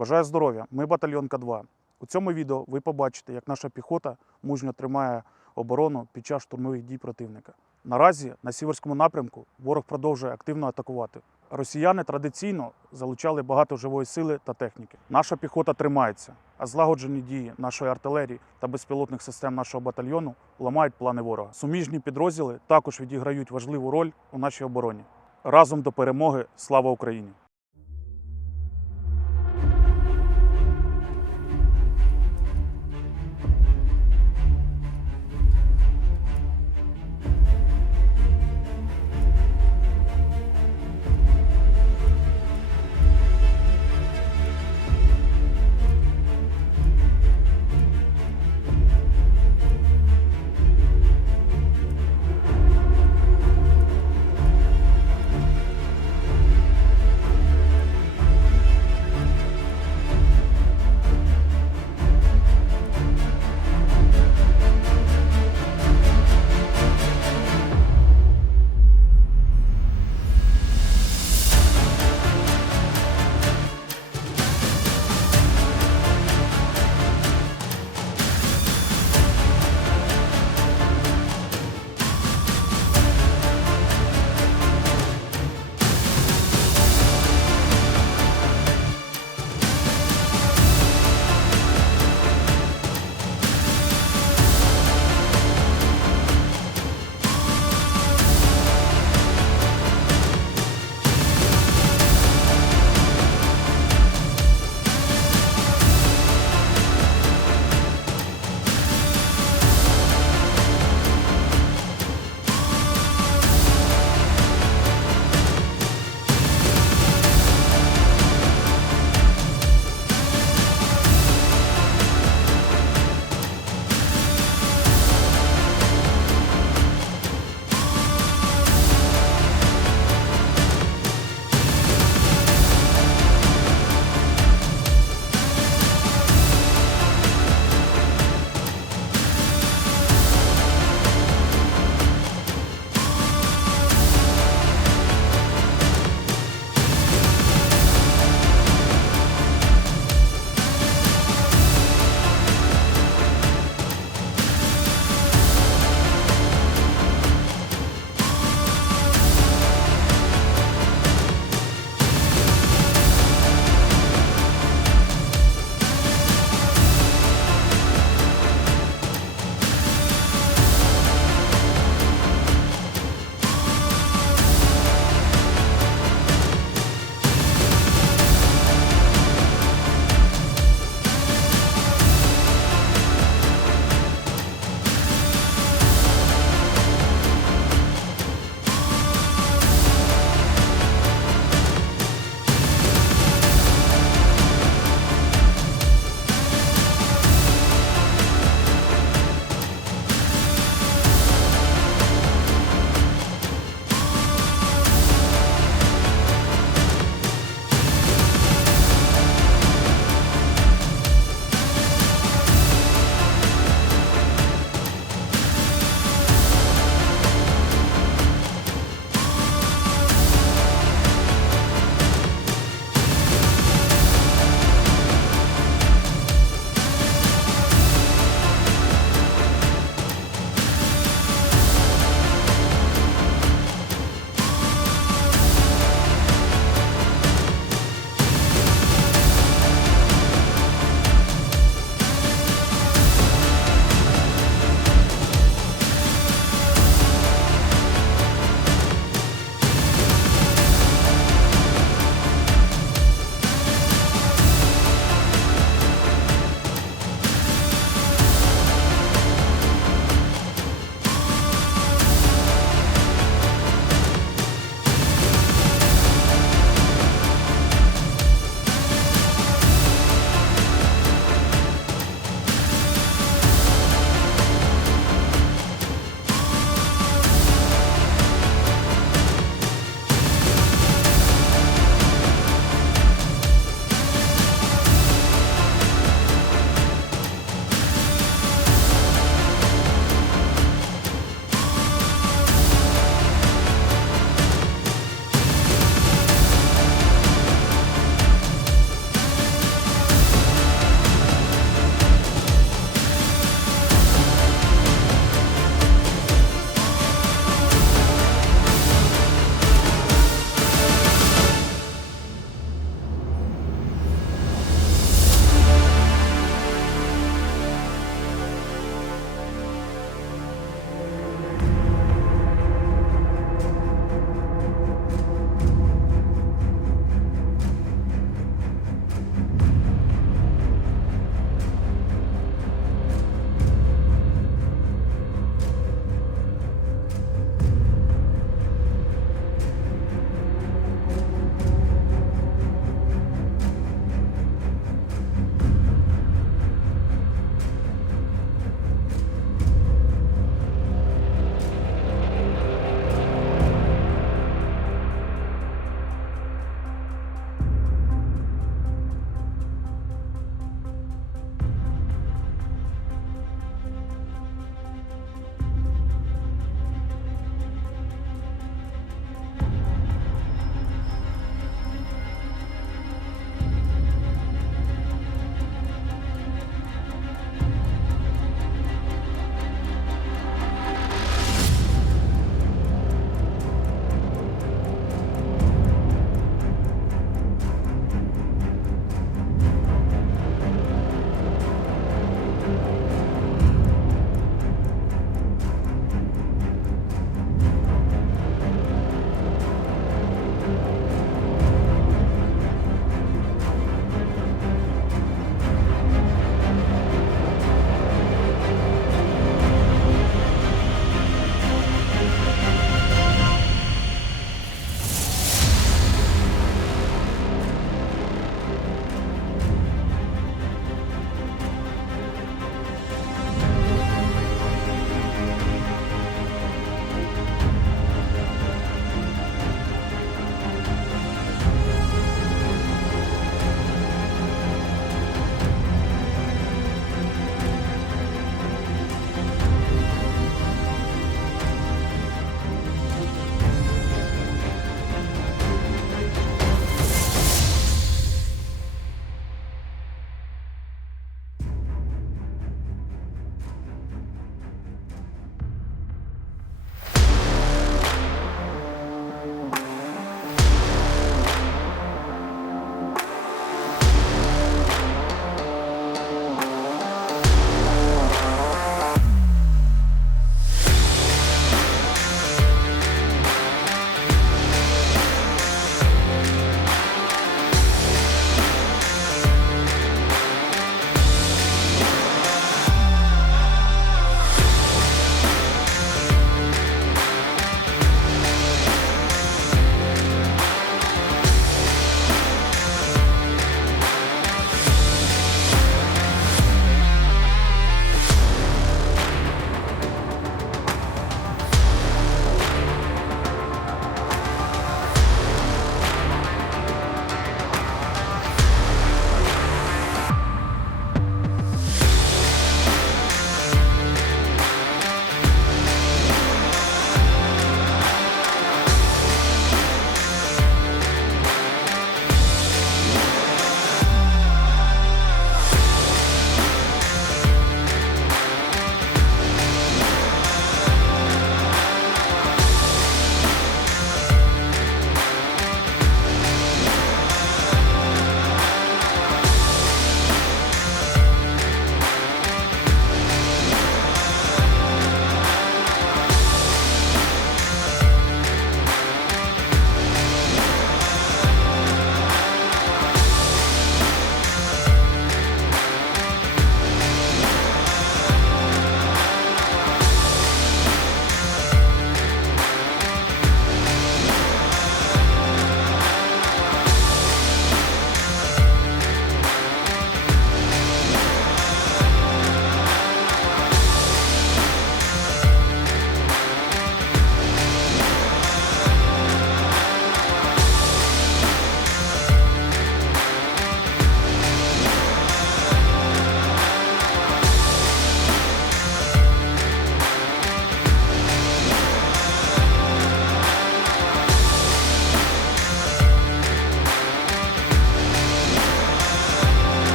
Бажаю здоров'я! Ми батальйон К2. У цьому відео ви побачите, як наша піхота мужньо тримає оборону під час штурмових дій противника. Наразі на сіверському напрямку ворог продовжує активно атакувати. Росіяни традиційно залучали багато живої сили та техніки. Наша піхота тримається, а злагоджені дії нашої артилерії та безпілотних систем нашого батальйону ламають плани ворога. Суміжні підрозділи також відіграють важливу роль у нашій обороні. Разом до перемоги! Слава Україні!